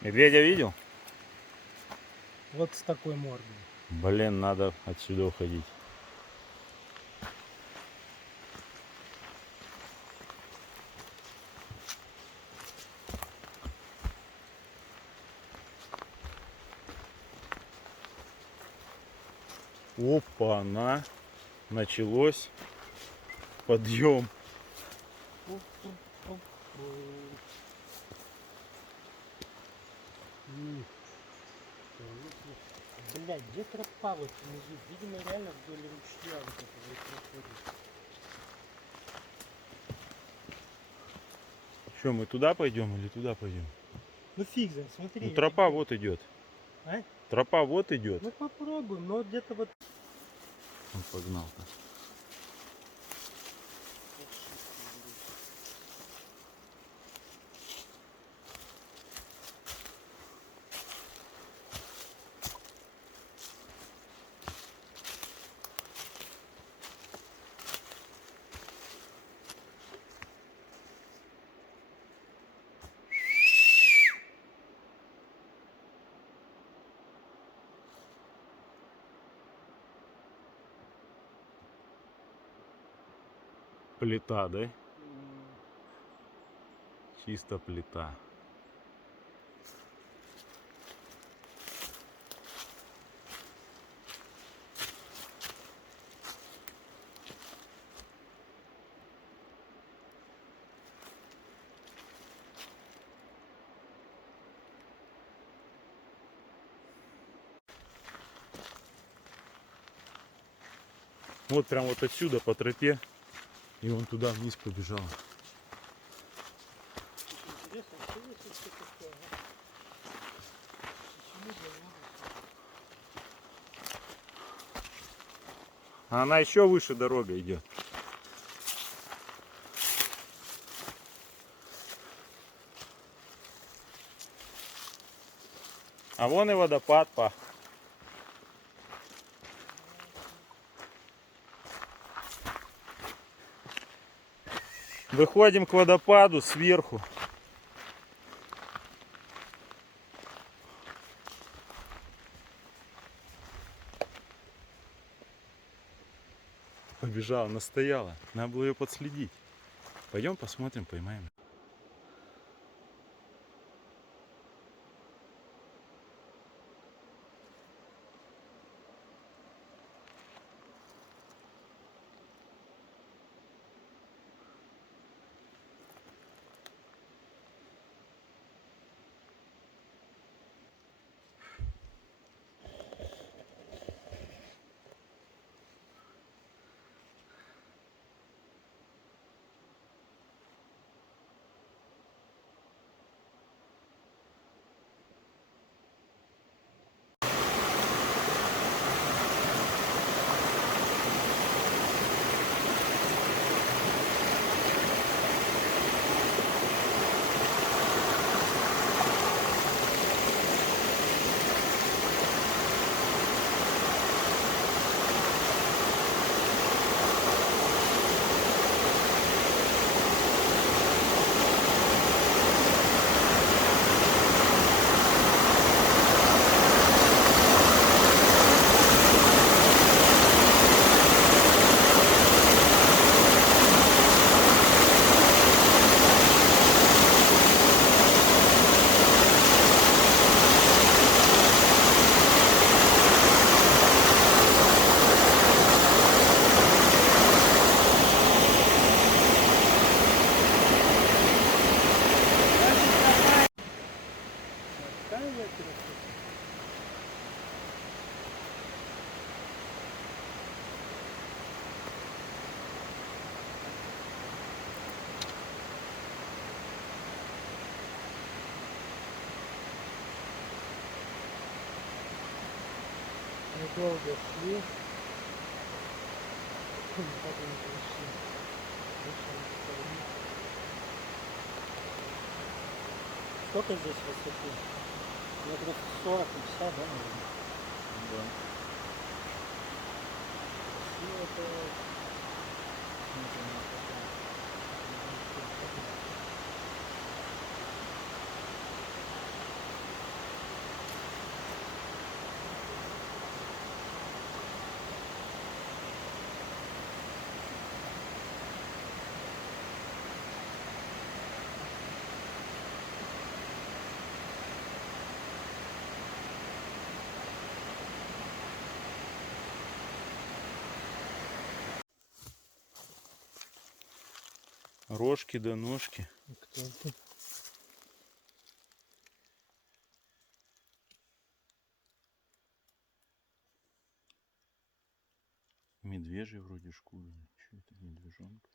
Медведя видел? Вот с такой мордой. Блин, надо отсюда уходить. Опа-на! Началось подъем. Блядь, где тропа вот внизу? Видимо, реально вдоль ручья вот этого вот проходит. Что, мы туда пойдем или туда пойдем? Ну фиг знает, смотри. Ну я тропа тебе- вот идет. А? Тропа вот идет. Ну попробуем, но где-то вот... Он погнал-то. Плита, да? Чисто плита. Вот прям вот отсюда по тропе. И он туда вниз побежал. Интересно, что здесь вообще такое? Почему заводы? А она еще выше дорога идет. А вон и водопад, па. Выходим к водопаду сверху. Побежала, настояла. Надо было ее подследить. Пойдем посмотрим, поймаем. Какая я красота. Мы долго шли. Так и не пришли. Вышли на сторону. Сколько здесь высоты? Метров 40 и 50, да, наверное? Да. Красиво это. Рожки до ножки. И кто это? Медвежий вроде шкура. Что это, медвежонок?